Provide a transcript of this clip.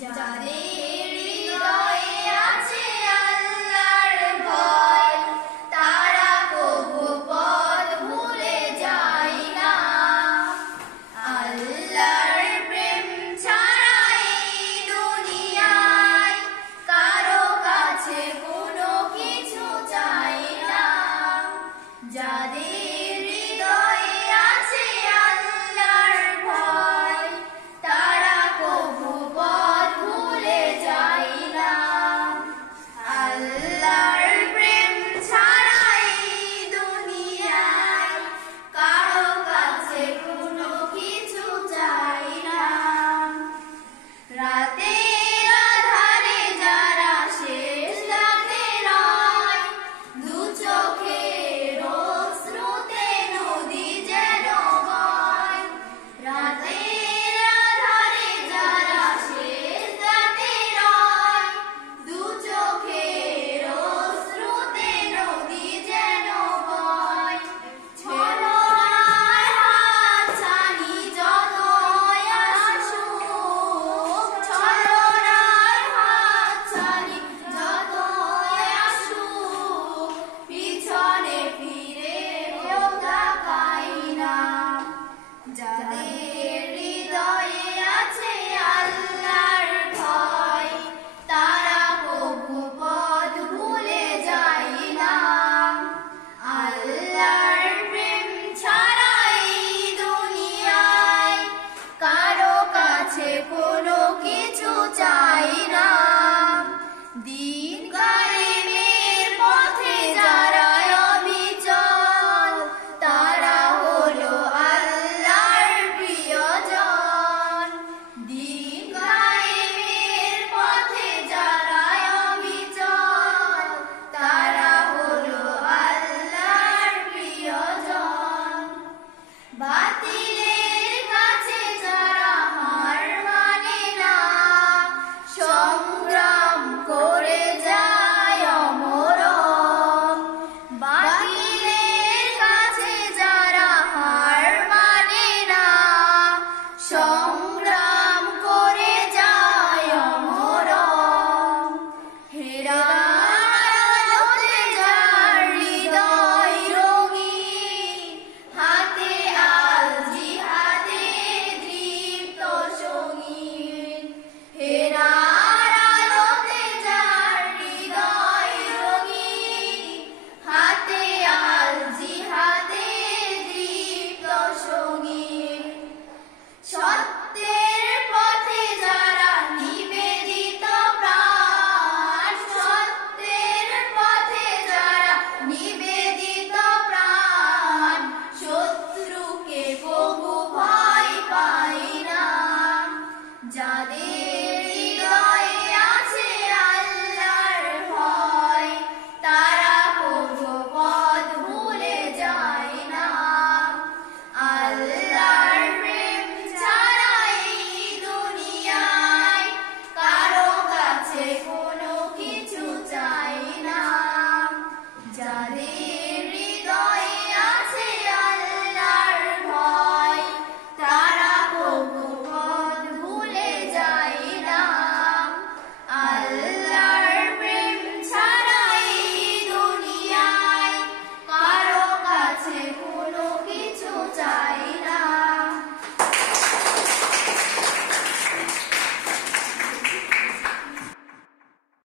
যাদের হৃদয়ে আছে আল্লাহর ভয়, তারা কবু পথ ভুলে যায় না। আল্লাহর প্রেম ছাড়া এই দুনিয়ায় কারো কাছে কোনো কিছু চাই না। যাদের হৃদয়ে আছে আল্লাহর ভয়, তারা কবু পথ ভুলে যায় না। আল্লাহর প্রেম ছাড়া এই দুনিয়ায় কারো কাছে কোনো কিছু চাই না। রাতের আঁধারে যারা শেষ রাতে রয়, দু চোখের অশ্রুতে নদী যেন বয়। রাতের আঁধারে যারা শেষ রাতে রয়, দু চোখের অশ্রুতে নদী যেন বয়। ছলনার হাতছানি যতই আসুক, ছলনার হাতছানি যতই আসুক, পিছনে ফিরেও তাকাই না। যাদের হৃদয়ে আছে আল্লাহর ভয়, তারা কবু পথ ভুলে যায় না। আল্লাহর প্রেম ছাড়া এই দুনিয়ায় কারো কাছে কোনো কিছু চাই না। দিন কায়েমের পথে যারা অবিচল, তারা হলো আল্লাহর প্রিয়জন। দিন কায়েমের পথে যারা অবিচল, তারা হলো আল্লাহর প্রিয়জন। বাতিলের কাছে যারা হার মানে না, সংগ্রাম করে যায় অমরণ। বাতিলের কাছে যারা হার মানে না, সংগ্রাম করে যায় অমরণ। হেরার আলোতে যার হৃদয় রঙিন, হাতে আল জিহাদে দৃপ্ত সঙ্গীন। হেরার আলোতে যার হৃদয় রঙিন, হাতে আল জিহাদে দৃপ্ত সঙ্গীন। সত্যের পথে যারা নিবেদিত প্রাণ, সত্যের পথে যারা নিবেদিত প্রাণ, শত্রুকে কবু ভয় পায় না। যাদের